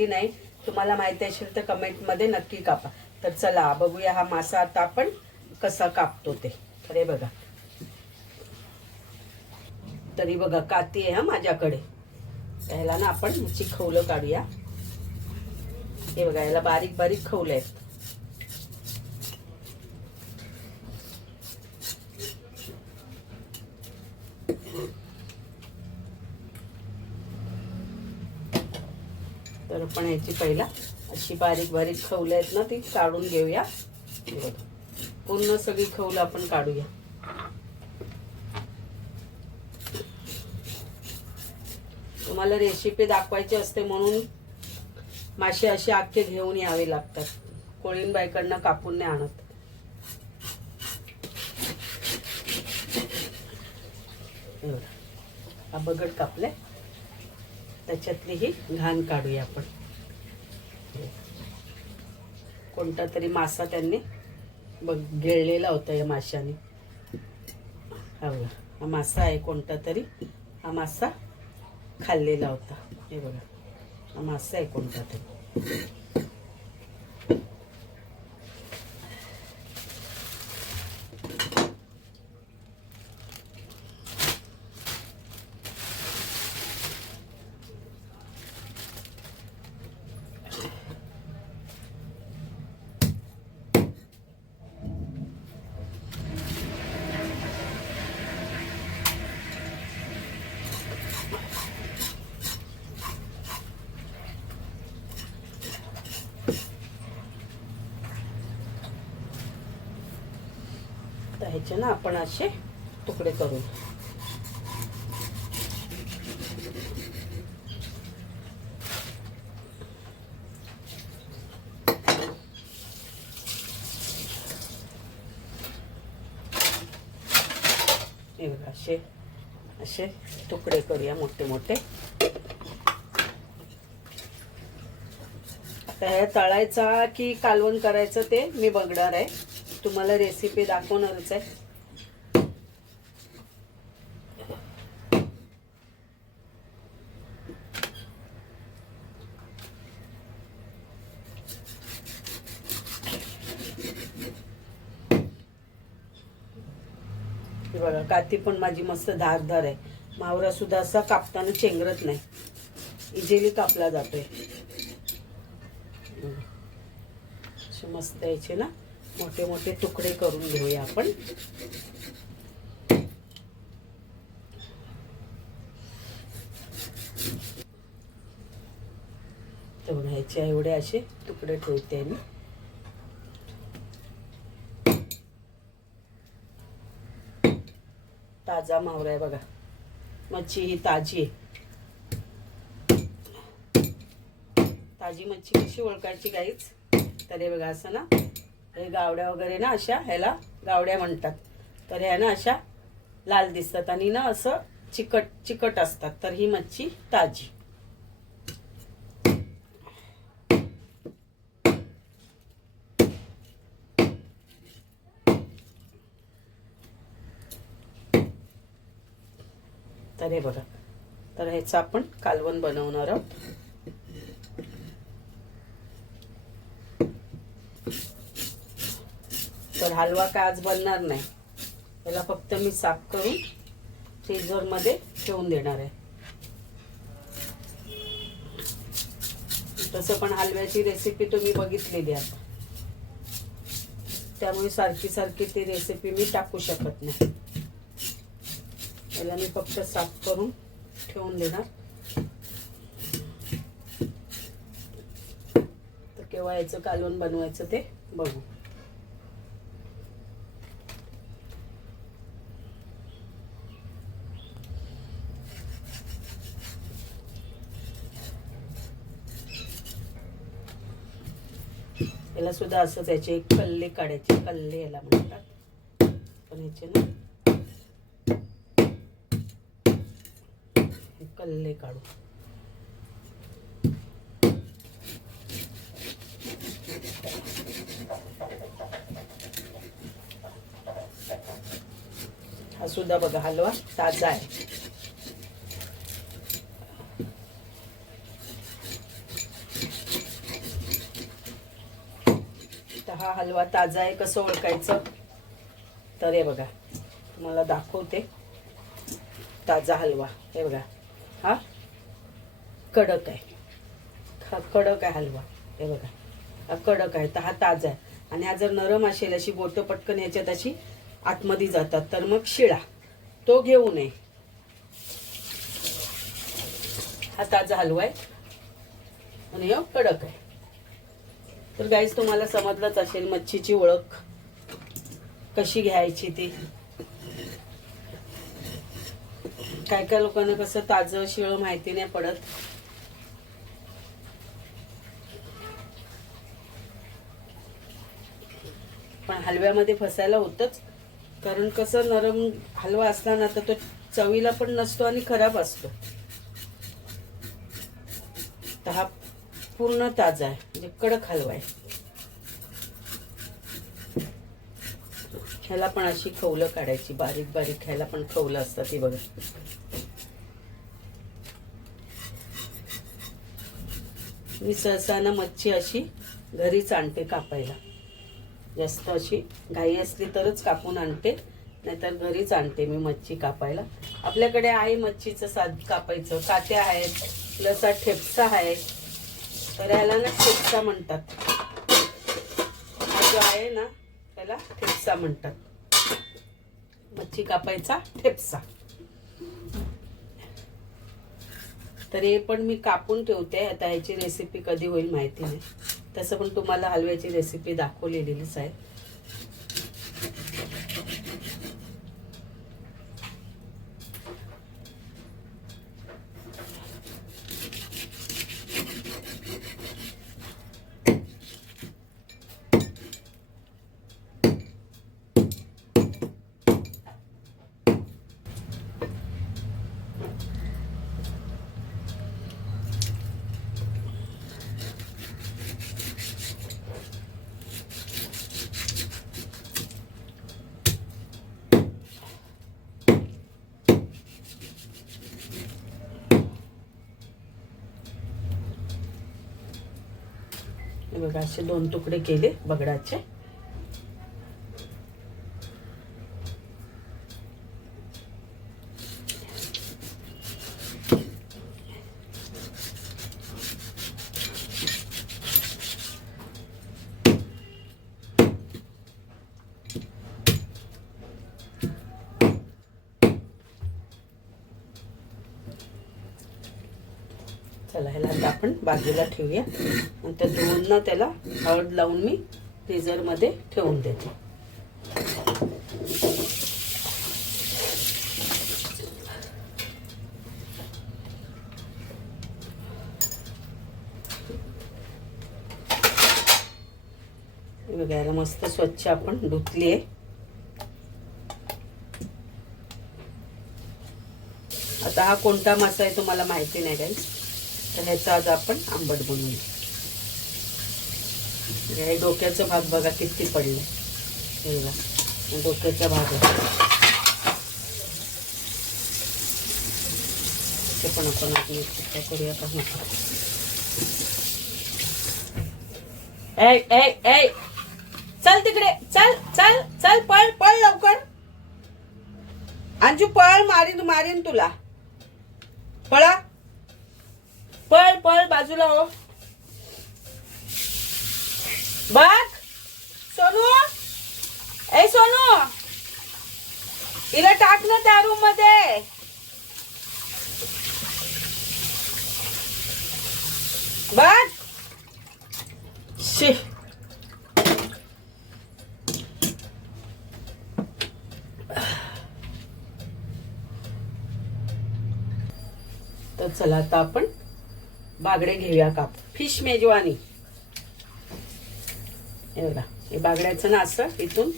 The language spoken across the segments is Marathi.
की नाही. तुम्हाला माहिती असेल तर कमेंटमध्ये नक्की कापा. तर चला बघूया हा मासा आता आपण कसा कापतो ते. तर बघा. तरी बघा काती आहे हा माझ्याकडे. याला ना आपण चिखवलं काढूया. हे बघा याला बारीक बारीक खवलं आहेत तर आपण ह्याची पहिला अशी बारीक बारीक खवलं आहेत ना ती काढून घेऊया. पूर्ण सगळी खवलं आपण काढूया. तुम्हाला रेसिपी दाखवायची असते म्हणून मासे असे आख्खे घेऊन यावे लागतात. कोळीन बाईकडनं कापून नाही आणत. हा बगड कापले त्याच्यातली ही घाण काढूया आपण. कोणता तरी मासा त्यांनी बघ गिळलेला होता या माशाने. हा बघा हा मासा आहे कोणता तरी. हा मासा खाल्लेला होता. हे बघा हा मासा आहे कोणता तरी. घ्यायचे ना आपण असे तुकडे करू असे असे तुकडे करूया मोठे मोठे. आता हे तळायचा की कालवण करायचं ते? मी बघणार आहे. तुम्हाला रेसिपी दाखवणारच आहे. बघा काती पण माझी मस्त धारधार आहे. मावरा सुद्धा असा कापताना चेंगरत नाही. इझिली कापला जातोय. असे मस्त यायचे ना? मोठे मोठे तुकडे करून घेऊया आपण. तर एवढे असे तुकडे ठेवते मी. ताजा मावरा आहे बघा. मच्छी ही ताजी आहे. ताजी मच्छी कशी ओळखायची काहीच तर हे बघा असं ना हे गावड्या वगैरे ना अशा ह्याला गावड्या म्हणतात. तर ह्या ना अशा लाल दिसतात आणि ना असं चिकट चिकट असतात. तर ही मच्छी ताजी. तर हे बघा. तर ह्याचं आपण कालवण बनवणार आहोत. तर हलवा काय आज बनणार नाही. त्याला फक्त मी साफ करून फ्रीजरमध्ये ठेवून देणार आहे. तसं पण हलव्याची रेसिपी तुम्ही बघितलेली आता त्यामुळे सारखी सारखी ती रेसिपी मी टाकू शकत नाही. याला मी फक्त साफ करून ठेवून देणार. तर केव्हा याचं कालवण बनवायचं ते बघू. याला सुद्धा असंच याचे कल्ले काढायचे कल्ले याला म्हणतात. पण याचे ना कल्ले काढू. हा सुद्धा बघा हलवा ताजा आहे हा हलवा ताजा आहे कसं ओळखायचं? तर हे बघा तुम्हाला दाखवते. ताजा हलवा हे बघा. हा? कडक आहे. हा कडक आहे हलवा हे बघा. हा कडक आहे तर हा ताजा आहे. आणि हा जर नरम असेल अशी बोटं पटकन याच्यात अशी आतमध्ये जातात. तर मग शिळा तो घेऊ नये. हा ताजा हलवा आहे. आणि हा कडक आहे. तर गाईज तुम्हाला समजलंच असेल मच्छीची ओळख कशी घ्यायची ती. काय काय लोकांना कसं ताजं शिळ माहिती नाही पडत. पण हलव्यामध्ये फसायला होतच. कारण कसं नरम हलवा असला ना तर तो चवीला पण नसतो आणि खराब असतो. तर हा पूर्ण ताजा आहे म्हणजे कडक हलवा आहे. ह्याला पण अशी खवलं काढायची बारीक बारीक ह्याला पण खवलं असतात ती बघा. मी सहसा ना मच्छी अशी घरीच आणते कापायला. जास्त अशी घाई असली तरच कापून आणते नाहीतर घरीच आणते मी मच्छी कापायला. आपल्याकडे आहे मच्छीचं साध कापायचं कात्या आहेत प्लस ठेपसा आहे. तर ह्याला ना ठेपसा म्हणतात. हा जो आहे ना त्याला ठेपसा म्हणतात. मच्छी कापायचा ठेपसा. तर हे पण मी कापून ठेवते आता ह्याची रेसिपी कधी होईल माहिती नाही. तसं पण तुम्हाला हलव्याची रेसिपी दाखवलेलीच आहे. बघा असे दोन तुकडे केले बगडाचे चला ह्याला आता आपण बाजूला ठेवूया. आणि धुवून ना त्याला हळद लावून मी फ्रीझरमध्ये ठेवून देते. बघायला मस्त स्वच्छ आपण धुतली आहे आता हा कोणता मासा आहे तुम्हाला माहिती नाही काही तर ह्याचा आज आपण आंबट बनवूया हे डोक्याचा भाग बघा किती पडले हे बघा डोक्याचा भाग ते पण आपण आपण काय करूया का नको ऐ. चल तिकडे चल चल चल पळ पळ लवकर. अंजू पळ मारीन मारीन तुला. पळा. पळ पळ बाजूला हो. बघ सोनू. ए सोनू. हिला टाक ना त्या रूममध्ये. बघ शी. तर चला आता आपण बागडे घेऊया काप फिश मेजवानी. हे बघा हे बागड्याचं ना असं इथून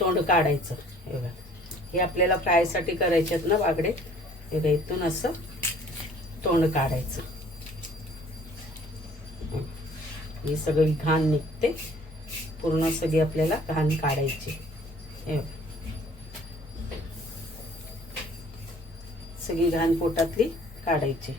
तोंड काढायचं. हे बघा हे आपल्याला फ्रायसाठी करायचे आहेत ना बागडे? हे बघा इथून असं तोंड काढायचं. ही. सगळी घाण निघते. पूर्ण सगळी आपल्याला घाण काढायची. हे बघा. सगळी घाण पोटातली काढायची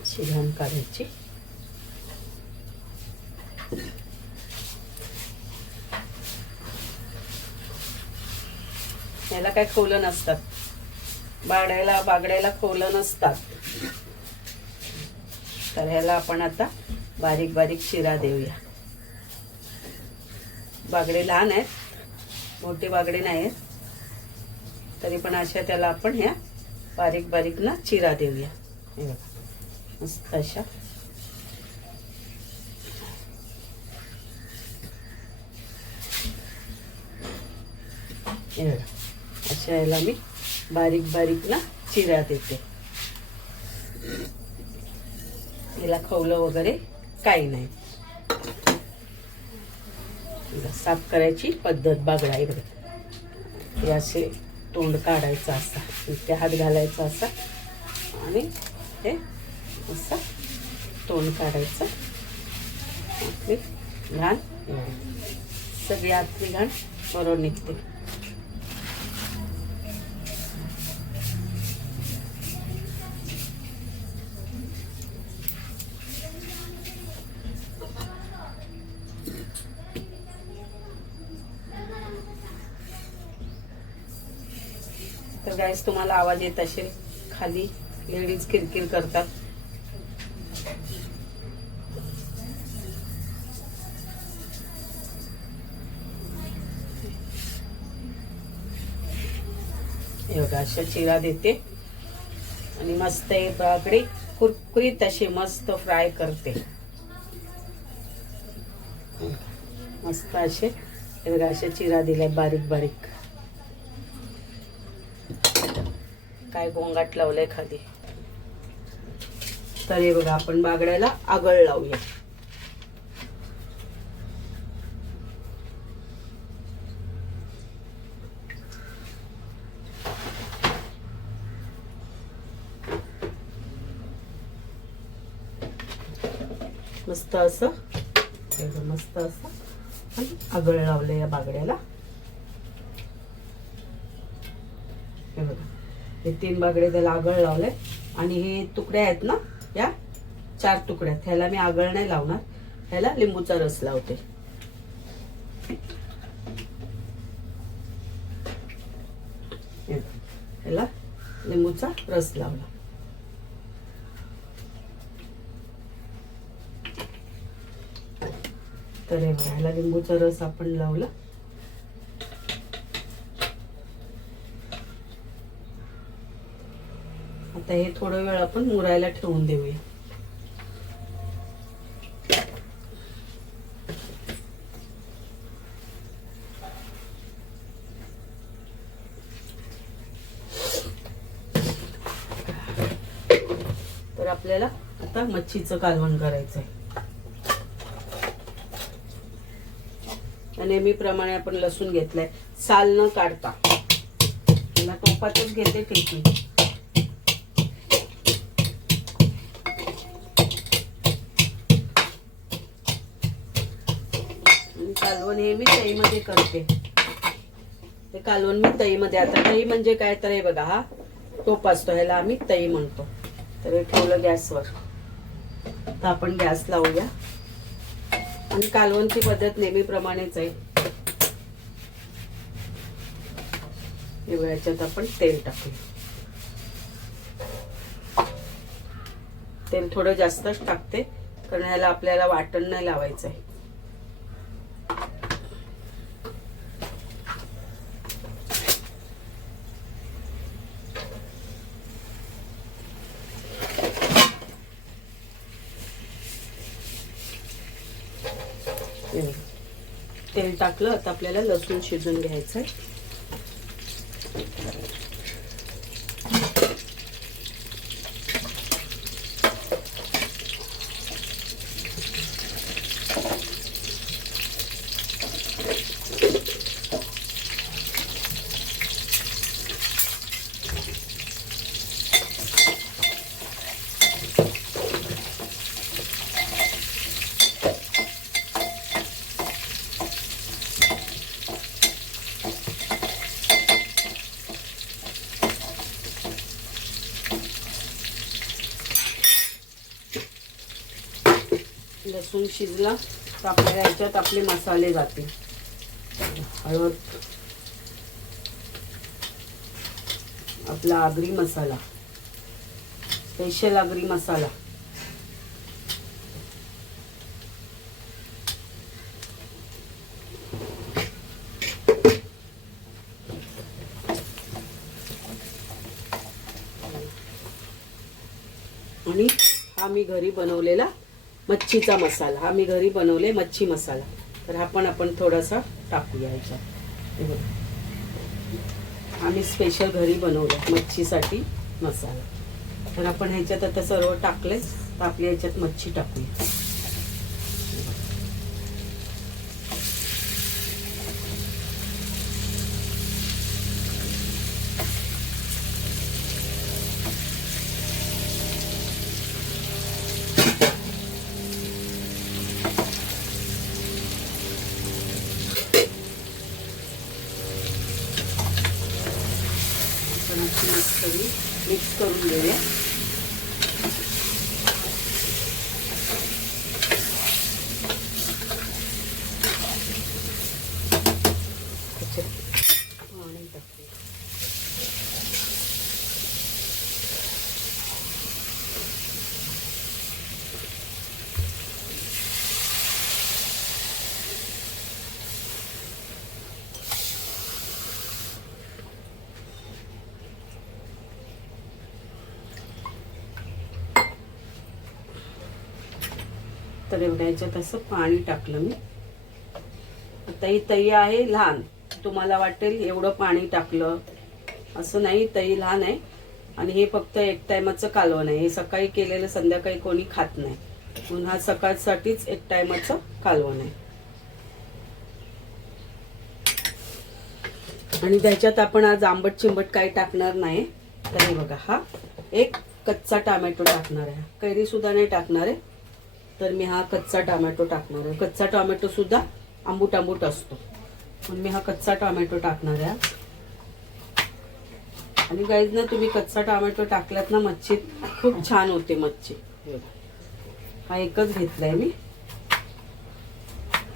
अशी घाण काढायची. याला काय खोलं नसतात. बागड्याला बागड्याला खोलं नसतात. तर ह्याला आपण आता बारीक बारीक शिरा देऊया. बागडे लहान आहेत. मोठे बागडे नाही आहेत. तरी पण अशा त्याला आपण ह्या बारीक बारीक ना चिरा देऊया. हे बघा. मस्त अशा अशा याला मी बारीक बारीक ना चिरा देते. याला खवलं वगैरे काही नाही. साफ करायची पद्धत बागडा इकडे बघा. हे असे तोंड काढायचं असा इथे हात घालायचा असा आणि हे असं. तोंड काढायचं. आपली घाण सगळी आतली घाण बरोबर निघते. तर गाईस तुम्हाला आवाज येत असेल. खाली लेडीज किरकिर करतात. हे चिरा देते. आणि मस्त हे बागडी कुरकुरीत अशी मस्त फ्राय करते. मस्त असे हे बघा अशा चिरा दिल्या बारीक बारीक. काय गोंगाट लावलंय खाली. तर हे बघा आपण बागड्याला आगळ लावूया. मस्त असं. हे बघा, मस्त असं. आणि आगळ लावलं या बागड्याला. हे बघा. हे तीन बागडे त्याला आगळ लावले आणि हे तुकड्या आहेत ना या चार तुकड्या ह्याला मी आगळ नाही लावणार. ह्याला लिंबूचा रस लावते. ह्याला लिंबूचा रस लावला. तर ह्याला लिंबूचा रस आपण लावला. आता हे थोडं वेळ आपण मुरायला ठेवून देऊया. तर आपल्याला आता मच्छीचं कालवण करायचं आहे नेहमीप्रमाणे आपण लसूण घेतलाय. साल न काढता. त्याला टोपातच घेते ठेकी कालवण हे मी तईमध्ये करते. हे कालवण मी तईमध्ये. आता तई म्हणजे काय? तर हे बघा हा टोप असतो. ह्याला आम्ही तई म्हणतो. तर हे ठेवलं गॅसवर. तर आपण गॅस लावूया. आणि कालवणची पद्धत नेहमीप्रमाणेच आहे. हे याच्यात आपण तेल टाकू तेल थोडं जास्तच टाकते कारण ह्याला आपल्याला वाटण नाही लावायचं आहे हे बघा. तेल टाकलं आता आपल्याला लसूण शिजून घ्यायचं आहे शिजला तर आपल्या याच्यात आपले मसाले जातील हळद. आपला आगरी मसाला. स्पेशल आगरी मसाला. आणि हा मी घरी बनवलेला मच्छीचा मसाला. हा मी घरी बनवले मच्छी मसाला. तर हा पण आपण थोडासा टाकूया ह्याच्यात आम्ही स्पेशल घरी बनवलं मच्छीसाठी मसाला. तर आपण ह्याच्यात आता सर्व टाकलेच तर आपल्या ह्याच्यात मच्छी टाकूया. मिक्स करून घेऊया त्याच्यात पाणी टाकूया तर एवढ्या याच्यात असं पाणी टाकलं मी. आता ही तई आहे लहान. तुम्हाला वाटेल एवढं पाणी टाकलं. असं नाही तई लहान आहे. आणि हे फक्त एक टायमाचं कालवण आहे. हे सकाळी केलेलं संध्याकाळी कोणी खात नाही. म्हणून हा सकाळसाठीच एक टायमाचं कालवण आहे. आणि त्याच्यात आपण आज आंबट चिंबट काही टाकणार नाही. तर हे बघा हा एक कच्चा टोमॅटो टाकणार आहे. कैरी सुद्धा नाही टाकणार आहे. तर मी हा कच्चा टोमॅटो टाकणार आहे. कच्चा टोमॅटो सुद्धा आंबूट आंबूट असतो. पण मी हा कच्चा टोमॅटो टाकणार आहे. आणि गाईज ना तुम्ही कच्चा टोमॅटो टाकल्यात ना मच्छी खूप छान होते मच्छी. हा एकच घेतलाय मी.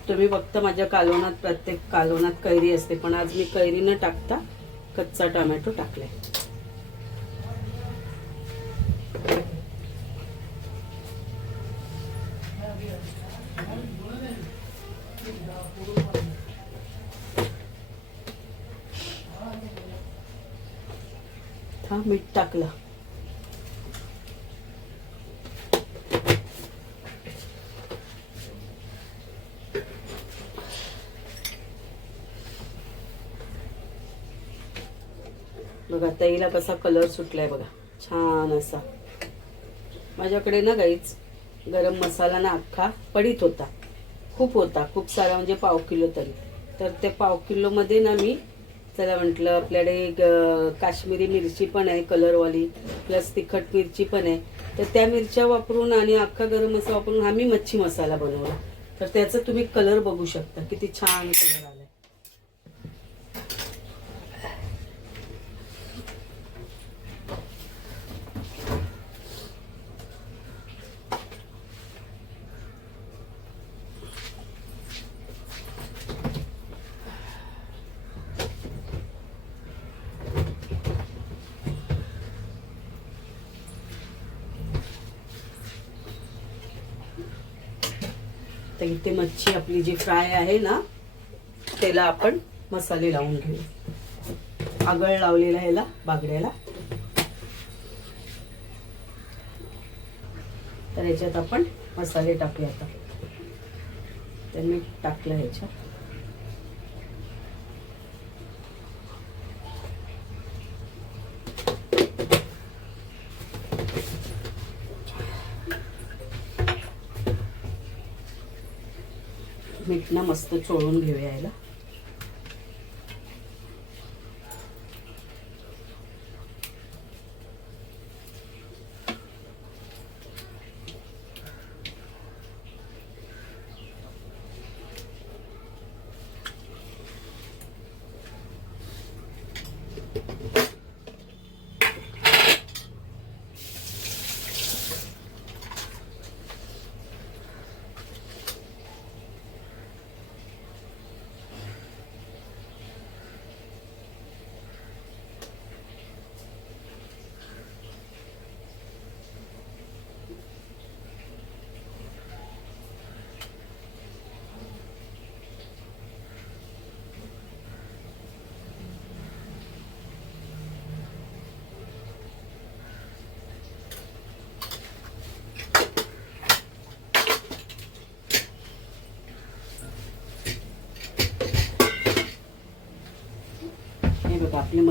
तुम्ही फक्त माझ्या कालवणात प्रत्येक कालवणात कैरी असते पण आज मी कैरी न टाकता कच्चा टोमॅटो टाकलाय हा मीठ टाकलं बघा तईला कसा कलर सुटलाय बघा. छान असा. माझ्याकडे ना गाईच गरम मसाला ना अख्खा पडीत होता. खूप होता खूप सारा म्हणजे पाव किलो तरी. तर ते पाव किलोमध्ये ना मी चला म्हटलं आपल्याकडे काश्मीरी मिरची पण आहे कलरवाली प्लस तिखट मिरची पण आहे. तर त्या मिरच्या वापरून आणि अख्खा गरम मसाला वापरून आम्ही मच्छी मसाला बनवला. तर त्याचा तुम्ही कलर बघू शकता किती छान कलर आला. तर इथे मच्छी आपली जी फ्राय आहे ना त्याला आपण मसाले लावून घेऊ. आगळ लावलेला ह्याला बागड्याला. तर ह्याच्यात आपण मसाले टाकूया आता तर मी टाकलं ह्याच्यात मीठ ना मस्त चोळून घेऊया याला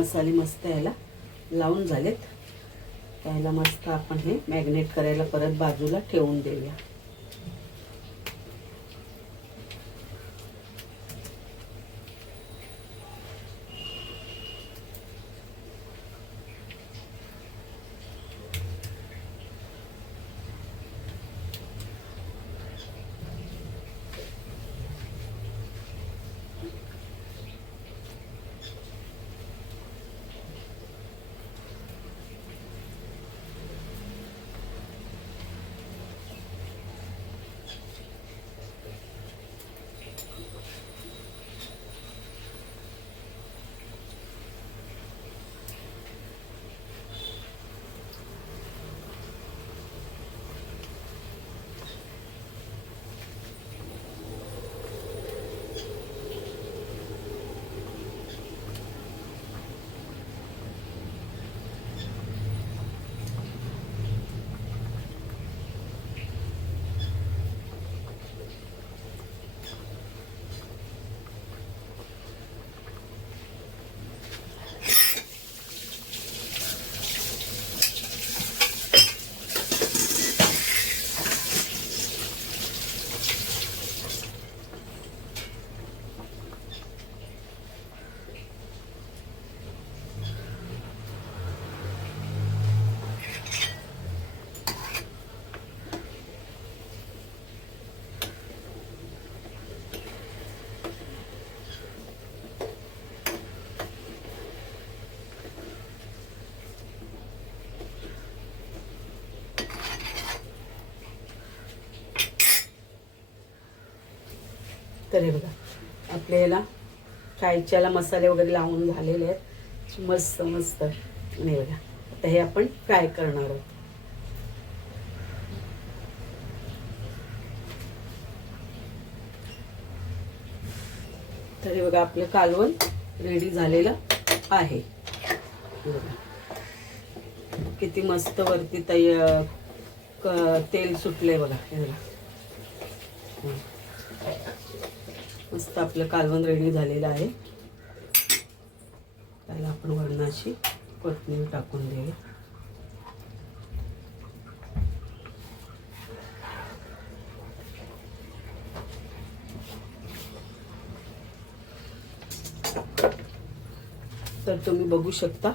मसाले मस्त याला लावून झालेत. त्याला मस्त आपण हे मॅग्नेट करायला परत बाजूला ठेवून देऊया. तर हे बघा आपल्या याला फ्रायच्याला मसाले वगैरे लावून झालेले आहेत. मस्त मस्त. आणि बघा आता हे आपण फ्राय करणार आहोत. तर हे बघा आपलं कालवण रेडी झालेलं आहे. बघा. किती मस्त वरती तय तेल सुटलंय बघा हे बघा. मस्त आपलं कालवण रेडी झालेलं आहे. त्याला आपण वरणाशी कोथिंबीर टाकून देऊ तर तुम्ही बघू शकता